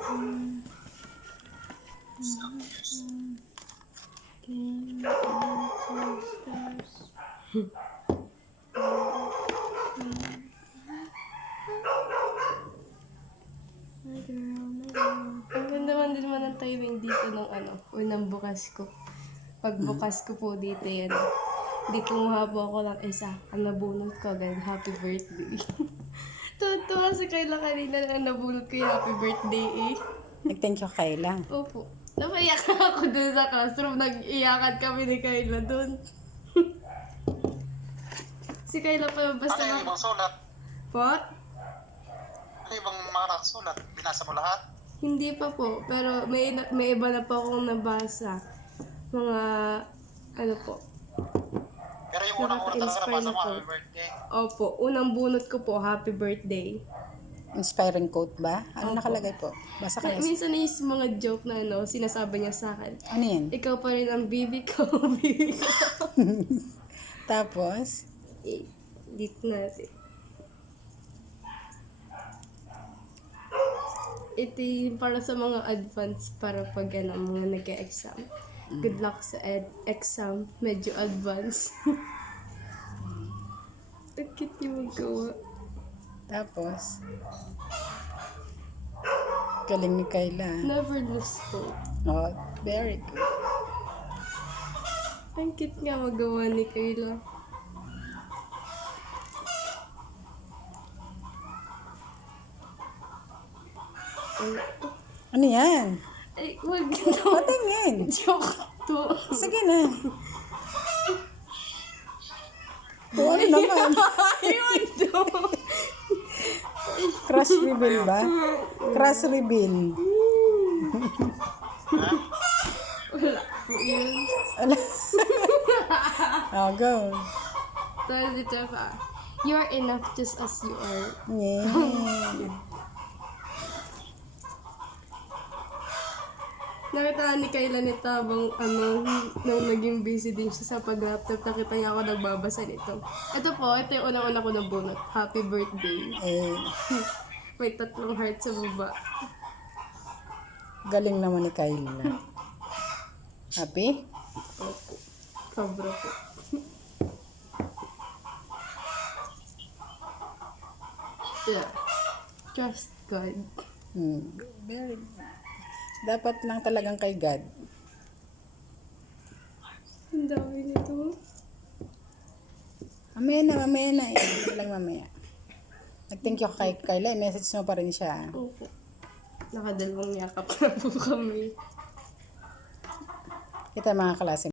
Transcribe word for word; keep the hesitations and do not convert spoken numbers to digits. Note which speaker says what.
Speaker 1: Ang ganda man din naman ng timing dito ng ano, unang bukas ko. Pagbukas ko po dito yan. Hindi kumuha po ako ng isa. Ang nabunot ko agad, happy birthday. Tuwa-tuwa sa Kayla kanina na nabunot ko yung happy birthday eh.
Speaker 2: Nag-thank you Kayla.
Speaker 1: Opo. Napaiyak ako dun sa classroom. Nag-iyakan kami ni Kayla dun. Si Kayla pa basta...
Speaker 3: Ano yung ibang sulat?
Speaker 1: Po?
Speaker 3: Ano yung ibang mga nakasulat? Binasa mo lahat?
Speaker 1: Hindi pa po. Pero may, may iba na po akong nabasa. Mga... Ano po.
Speaker 3: Pero yung unang-una talaga
Speaker 1: Nakaka-inspire
Speaker 3: nabasa
Speaker 1: na
Speaker 3: mo,
Speaker 1: po.
Speaker 3: happy birthday.
Speaker 1: Opo. Unang bunot ko po, happy birthday.
Speaker 2: Inspiring quote ba? Ano
Speaker 1: Opo.
Speaker 2: nakalagay po? Basa
Speaker 1: Na,
Speaker 2: kayo.
Speaker 1: minsan na yung mga joke na ano, sinasabi niya sa akin.
Speaker 2: Ano yan?
Speaker 1: Ikaw pa rin ang bibi ko, bibi ko.
Speaker 2: Tapos,
Speaker 1: Eh, dito natin. Ito yung para sa mga advance para pag ano, mga nag-exam. Good luck sa ed exam. Medyo advance. Ang cute yung magawa.
Speaker 2: tapos, galing ni Kayla.
Speaker 1: Never lose hope.
Speaker 2: Oh, very good.
Speaker 1: Ang cute nga magawa ni Kayla.
Speaker 2: Ano yan?
Speaker 1: Ay, wag na.
Speaker 2: Patingin.
Speaker 1: Joke to.
Speaker 2: Sige na. O ano naman?
Speaker 1: Ayun to.
Speaker 2: Crush reveal ba? Crush reveal.
Speaker 3: Ha?
Speaker 1: Wala po yun.
Speaker 2: Ala. Oh, go.
Speaker 1: Tapos dito pa. You are enough just as you are.
Speaker 2: Yeah.
Speaker 1: Nakita ni Kayla nito habang ano, nung naging busy din siya sa pag-laptop, nakita niya ako nagbabasa nito. Ito po, ito yung unang-una ko nabunot. Happy birthday.
Speaker 2: Eh,
Speaker 1: May tatlong heart sa baba.
Speaker 2: galing naman ni Kayla. Happy?
Speaker 1: Opo. Sobra po. Yeah. Trust God.
Speaker 2: Hmm. Very good. Dapat lang talagang kay God.
Speaker 1: Ang dami nito.
Speaker 2: Mamaya na, mamaya na. Eh. lang mamaya. Nag-thank you kay Kayla. I-message mo pa rin siya.
Speaker 1: Opo. Nakadalawang yakap na po kami.
Speaker 2: Kita mga klase.